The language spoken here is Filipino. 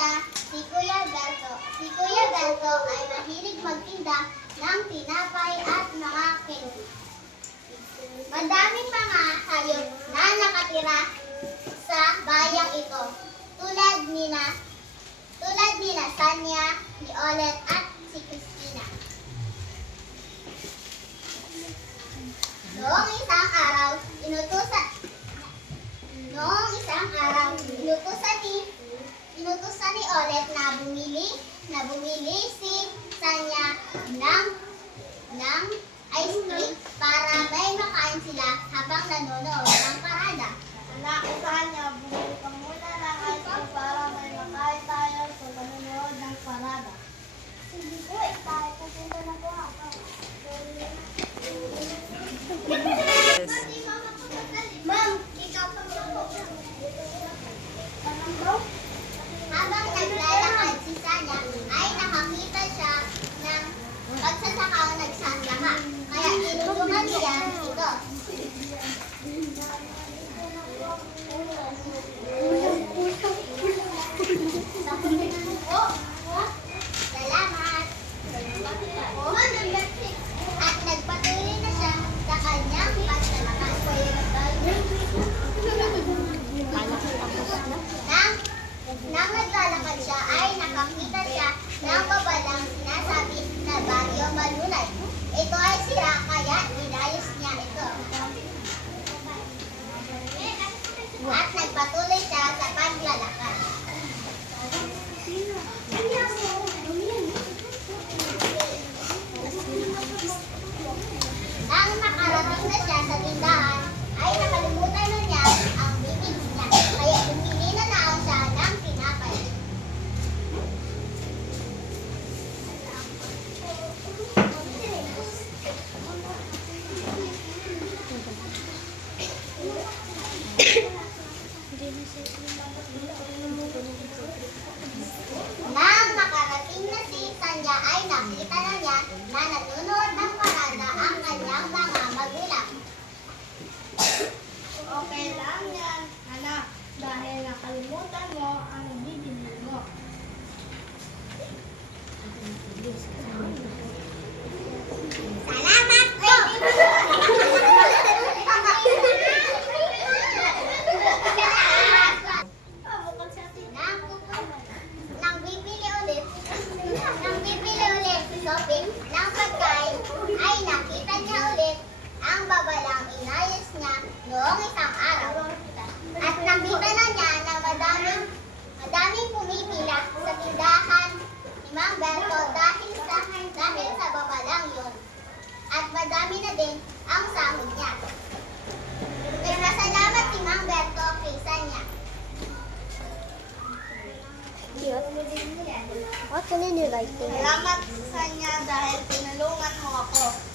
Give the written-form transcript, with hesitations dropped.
siya, si Kuya Berto. Si Kuya Berto ay mahilig magtinda ng tinapay at mga candy. Madaming mga hayop na nakatira sa bayang ito. Tulad nila Sanya, ni Olet at si Christina. Noong isang araw, inutusan ni Olet na bumili si Sanya ng ice cream para may makain sila habang nanonood ng parada. Anak, Sanya, bumili ka muna ng ice cream para may makain tayo sa panonood ng parada. Hindi ko, tayo pupunta na po ako. Ma'am, ikaw pa po. Habang naglalakad si Sanya, ay nakakita siya ng pagsasakang nagsasaka. Kaya tinulungan niya ito. Salamat. At nagpatuloy na siya sa kanyang paglalakad. Nang naglalakad siya ay nakakita siya ng babalang sinasabi na Baryo Malunay. Ito ay sira kaya inayos niya ito. At nagpatuloy siya sa paglalakad. Nang nakarating na siya sa tindahan, ay nakalimutan na niya ang bibig niya. Kaya bumili na lang siya ng tinapay. Nang makarating na si Sanya ay nakita na niya na nanonood ng parada ang kanyang mga magulang. Okay lang yan, anak, dahil nakalimutan mo ang bibili mo. Salamat po! Nang bibili ulit si Sophie ng pagkain, ay nakita niya ulit ang babalang inayos niya noong isang araw. At nakita na niya na madaming pumipila sa tindahan ni Mang Berto dahil sa babalang yun. At madami na din ang sahod niya. Nagpasalamat si Mang Berto kay Sanya. What can you like to? Salamat, Sanya, dahil tinulungan mo ako.